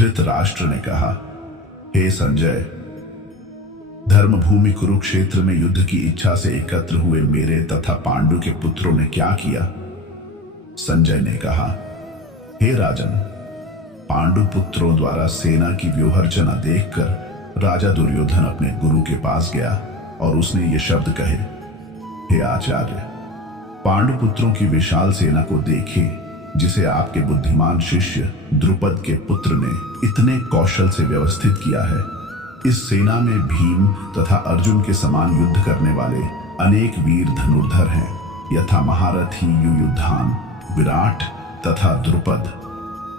धृतराष्ट्र ने कहा, हे संजय, धर्मभूमि कुरुक्षेत्र में युद्ध की इच्छा से एकत्र हुए मेरे तथा पांडु के पुत्रों ने क्या किया? संजय ने कहा, हे राजन, पांडु पुत्रों द्वारा सेना की व्यूहरचना देखकर राजा दुर्योधन अपने गुरु के पास गया और उसने ये शब्द कहे, हे आचार्य, पांडु पुत्रों की विशाल सेना को देखें, जिसे आपके बुद्धिमान शिष्य द्रुपद के पुत्र ने इतने कौशल से व्यवस्थित किया है। इस सेना में भीम तथा अर्जुन के समान युद्ध करने वाले अनेक वीर धनुर्धर हैं, यथा महारथी युयुधान, विराट तथा द्रुपद।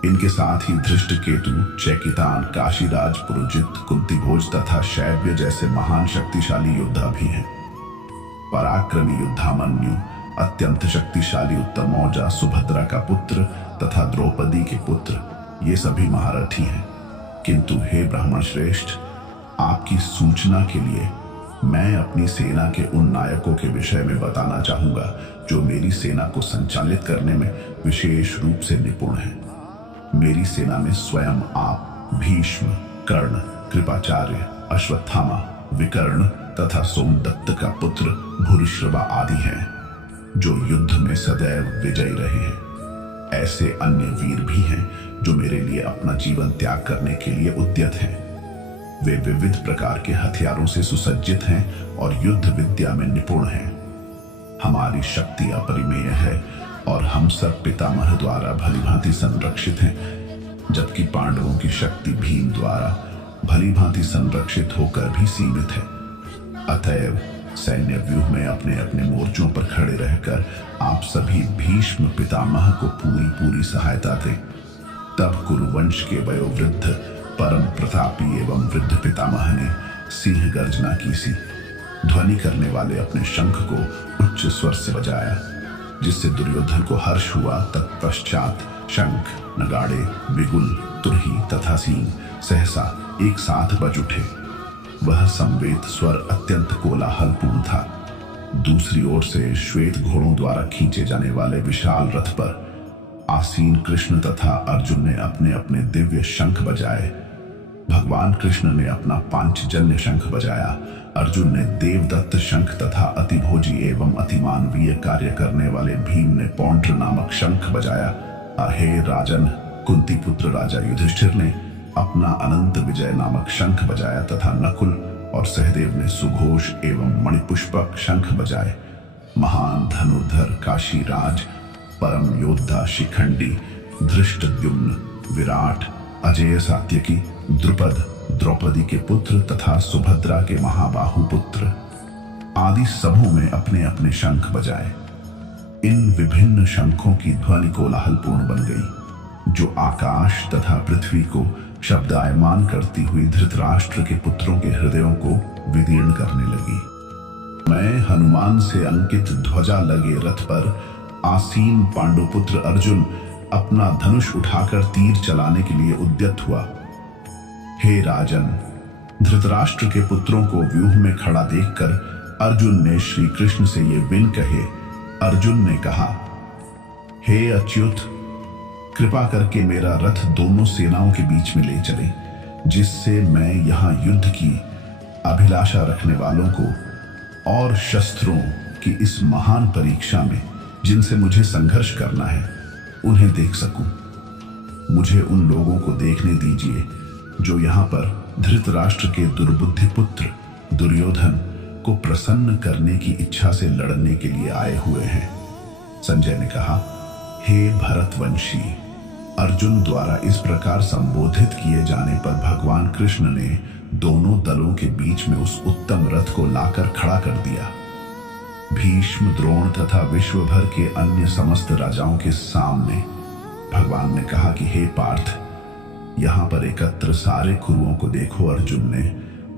इनके साथ ही धृष्टकेतु, चैकितान, काशीराज, पुरुजित, कुंतीभोज तथा शैव्य जैसे महान शक्तिशाली योद्धा भी हैं। पराक्रमी युद्धामन्यु, अत्यंत शक्तिशाली उत्तमौजा, सुभद्रा का पुत्र तथा द्रौपदी के पुत्र, ये सभी महारथी हैं। किंतु हे ब्राह्मण श्रेष्ठ, आपकी सूचना के लिए मैं अपनी सेना के उन नायकों के विषय में बताना चाहूंगा जो मेरी सेना को संचालित करने में विशेष रूप से निपुण हैं। मेरी सेना में स्वयं आप, भीष्म, कर्ण, कृपाचार्य, अश्वत्थामा, विकर्ण तथा सोमदत्त का पुत्र भूरिश्रवा आदि हैं, जो युद्ध में सदैव विजयी रहे हैं। ऐसे अन्य वीर भी हैं जो मेरे लिए अपना जीवन त्याग करने के लिए उद्यत हैं। वे विविध प्रकार के हथियारों से सुसज्जित हैं और युद्ध विद्या में निपुण हैं। हमारी शक्ति अपरिमेय है और हम सब पितामह द्वारा भलीभांति संरक्षित हैं, जबकि पांडवों की शक्ति भीम द्वारा भलीभांति संरक्षित होकर भी सीमित है। अतएव सैन्य व्यूह में अपने अपने मोर्चों पर खड़े रहकर आप सभी भीष्म पितामह को पूरी सहायता दें। तब कुरुवंश के वयोवृद्ध परम प्रतापी एवं वृद्ध पितामह ने सिंह गर्जना की सी ध्वनि करने वाले अपने शंख को उच्च स्वर से बजाया, जिससे दुर्योधन को हर्ष हुआ। तत्पश्चात शंख, नगाड़े, बिगुल, तुरही तथा सींग सहसा एक साथ बज उठे। वह संवेद स्वर अत्यंत कोलाहलपूर्ण था। दूसरी ओर से श्वेत घोड़ों द्वारा खींचे जाने वाले विशाल रथ पर आसीन कृष्ण तथा अर्जुन ने अपने अपने दिव्य शंख बजाए। भगवान कृष्ण ने अपना पांचजन्य शंख बजाया, अर्जुन ने देवदत्त शंख तथा अतिभोजी एवं अतिमानवीय कार्य करने वाले भीम ने पौंड्र नामक शंख बजाया। हे राजन, कुंती पुत्र राजा युधिष्ठिर ने अपना अनंत विजय नामक शंख बजाया तथा नकुल और सहदेव ने सुघोष एवं मणिपुष्पक शंख बजाए। महान धनुर्धर काशीराज, परम योद्धा शिखंडी, धृष्टद्युम्न, विराट, अजेय सात्यकी, द्रुपद, द्रौपदी के पुत्र तथा सुभद्रा के महाबाहु पुत्र आदि सबों में अपने अपने शंख बजाए। इन विभिन्न शंखों की ध्वनि कोलाहलपूर्ण बन गई, जो आकाश तथा पृथ्वी को शब्दायमान करती हुई धृतराष्ट्र के पुत्रों के हृदयों को विदीर्ण करने लगी। मैं हनुमान से अंकित ध्वजा लगे रथ पर आसीन पांडुपुत्र अर्जुन अपना धनुष उठाकर तीर चलाने के लिए उद्यत हुआ। हे राजन, धृतराष्ट्र के पुत्रों को व्यूह में खड़ा देखकर अर्जुन ने श्री कृष्ण से ये विन कहे। अर्जुन ने कहा, हे अच्युत, कृपा करके मेरा रथ दोनों सेनाओं के बीच में ले चले, जिससे मैं यहां युद्ध की अभिलाषा रखने वालों को और शस्त्रों की इस महान परीक्षा में जिनसे मुझे संघर्ष करना है, उन्हें देख सकूं। मुझे उन लोगों को देखने दीजिए जो यहाँ पर धृतराष्ट्र के दुर्बुद्धि पुत्र दुर्योधन को प्रसन्न करने की इच्छा से लड़ने के लिए आए हुए हैं। संजय ने कहा, हे भरतवंशी, अर्जुन द्वारा इस प्रकार संबोधित किए जाने पर भगवान कृष्ण ने दोनों दलों के बीच में उस उत्तम रथ को लाकर खड़ा कर दिया। भीष्म, द्रोण तथा विश्व भर के अन्य समस्त राजाओं के सामने भगवान ने कहा कि हे पार्थ, यहाँ पर एकत्र सारे कुरुओं को देखो। अर्जुन ने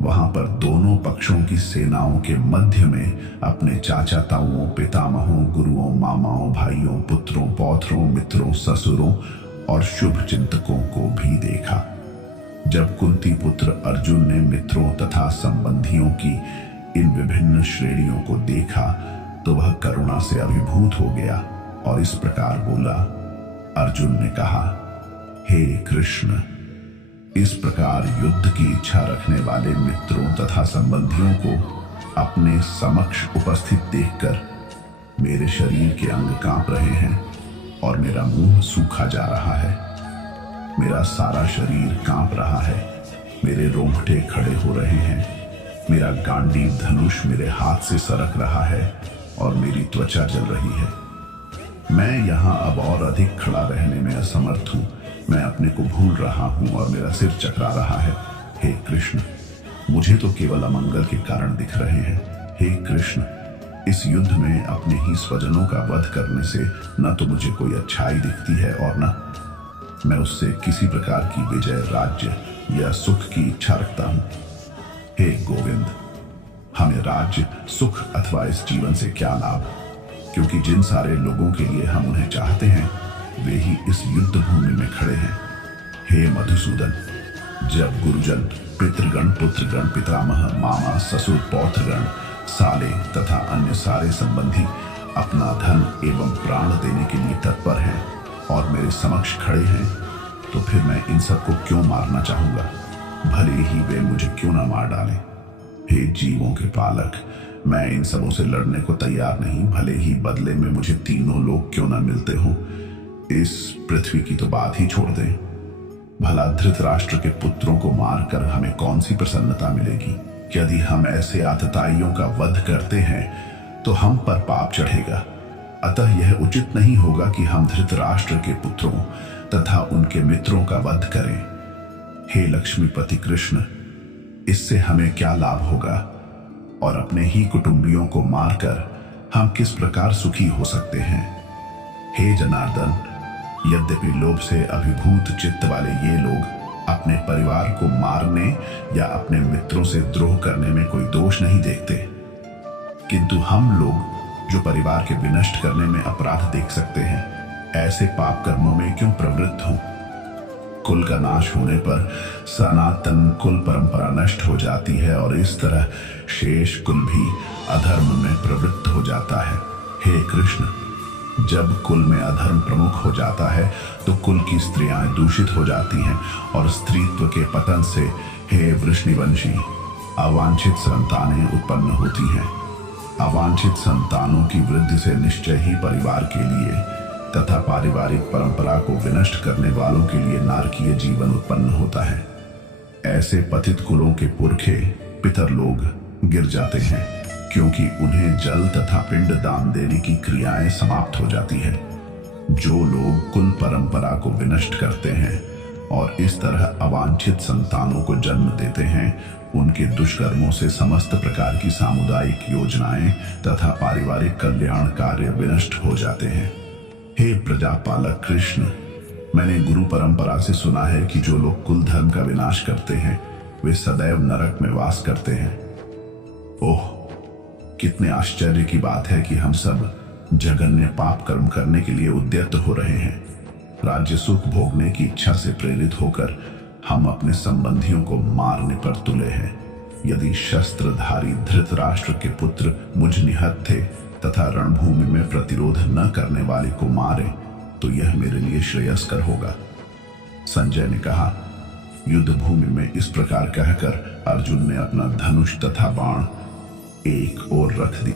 वहां पर दोनों पक्षों की सेनाओं के मध्य में अपने चाचा ताऊओं, पितामहों, गुरुओं, मामाओं, भाइयों, पुत्रों, पौत्रों, मित्रों, ससुरों और शुभ चिंतकों को भी देखा। जब कुंती पुत्र अर्जुन ने मित्रों तथा संबंधियों की इन विभिन्न श्रेणियों को देखा तो वह करुणा से अभिभूत हो गया और इस प्रकार बोला। अर्जुन ने कहा, हे कृष्ण, इस प्रकार युद्ध की इच्छा रखने वाले मित्रों तथा संबंधियों को अपने समक्ष उपस्थित देखकर मेरे शरीर के अंग कांप रहे हैं और मेरा मुंह सूखा जा रहा है। मेरा सारा शरीर कांप रहा है, मेरे रोंगटे खड़े हो रहे हैं, मेरा गांडीव धनुष मेरे हाथ से सरक रहा है और मेरी त्वचा जल रही है। मैं यहाँ अब और अधिक खड़ा रहने में असमर्थ हूँ। मैं अपने को भूल रहा हूँ और मेरा सिर चकरा रहा है। हे कृष्ण, मुझे तो केवल अमंगल के कारण दिख रहे हैं। हे कृष्ण, इस युद्ध में अपने ही स्वजनों का वध करने से न तो मुझे कोई अच्छाई दिखती है और न मैं उससे किसी प्रकार की विजय, राज्य या सुख की इच्छा रखता हूँ। हे गोविंद, हमें राज्य, सुख अथवा इस जीवन से क्या लाभ, क्योंकि जिन सारे लोगों के लिए हम उन्हें चाहते हैं वे ही इस युद्ध भूमि में खड़े हैं। हे मधुसूदन, जब गुरुजन, पितृगण, पुत्रगण, पितामह, मामा, ससुर, पौत्रगण, साले तथा अन्य सारे संबंधी अपना धन एवं प्राण देने के लिए तत्पर हैं और मेरे समक्ष खड़े हैं, तो फिर मैं इन सबको क्यों मारना चाहूंगा, भले ही वे मुझे क्यों ना मार डालें। हे जीवों के पालक, मैं इन सबों से लड़ने को तैयार नहीं, भले ही बदले में मुझे तीनों लोग क्यों ना मिलते हो। इस पृथ्वी की तो बात ही छोड़ दें। भला धृतराष्ट्र के पुत्रों को मारकर हमें कौन सी प्रसन्नता मिलेगी। यदि हम ऐसे आतताइयों का वध करते हैं तो हम पर पाप चढ़ेगा। अतः यह उचित नहीं होगा कि हम धृतराष्ट्र के पुत्रों तथा उनके मित्रों का वध करें। हे लक्ष्मीपति कृष्ण, इससे हमें क्या लाभ होगा और अपने ही कुटुंबियों को मारकर हम किस प्रकार सुखी हो सकते हैं। हे जनार्दन, यद्यपि लोभ से अभिभूत चित्त वाले ये लोग अपने परिवार को मारने या अपने मित्रों से द्रोह करने में कोई दोष नहीं देखते, किंतु हम लोग जो परिवार के विनष्ट करने में अपराध देख सकते हैं, ऐसे पाप कर्मों में क्यों प्रवृत्त हों। कुल का नाश होने पर सनातन कुल परंपरा नष्ट हो जाती है और इस तरह शेष कुल भी अधर्म में प्रवृत्त हो जाता है। हे कृष्ण, जब कुल में अधर्म प्रमुख हो जाता है तो कुल की स्त्रियां दूषित हो जाती हैं और स्त्रीत्व के पतन से, हे वृष्णिवंशी, अवांछित संतानें उत्पन्न होती हैं। अवांछित संतानों की वृद्धि से निश्चय ही परिवार के लिए तथा पारिवारिक परंपरा को विनष्ट करने वालों के लिए नारकीय जीवन उत्पन्न होता है। ऐसे पतित कुलों के पुरखे पितर लोग गिर जाते हैं, क्योंकि उन्हें जल तथा पिंड दान देने की क्रियाएं समाप्त हो जाती है। जो लोग कुल परंपरा को विनष्ट करते हैं और इस तरह अवांछित संतानों को जन्म देते हैं, उनके दुष्कर्मों से समस्त प्रकार की सामुदायिक योजनाएं तथा पारिवारिक कल्याण कार्य विनष्ट हो जाते हैं। हे प्रजापालक कृष्ण, मैंने गुरु परंपरा से सुना है कि जो लोग कुल धर्म का विनाश करते हैं वे सदैव नरक में वास करते हैं। ओह, कितने आश्चर्य की बात है कि हम सब जघन्य पाप कर्म करने के लिए उद्यत हो रहे हैं। राज्य सुख भोगने की इच्छा से प्रेरित होकर हम अपने संबंधियों को मारने पर तुले हैं। यदि शस्त्रधारी धृतराष्ट्र के पुत्र मुझ निहत थे तथा रणभूमि में प्रतिरोध न करने वाले को मारे तो यह मेरे लिए श्रेयस्कर होगा। संजय ने कहा। युद्ध भूमि में इस प्रकार कहकर अर्जुन ने अपना धनुष तथा बाण एक ओर रख दी।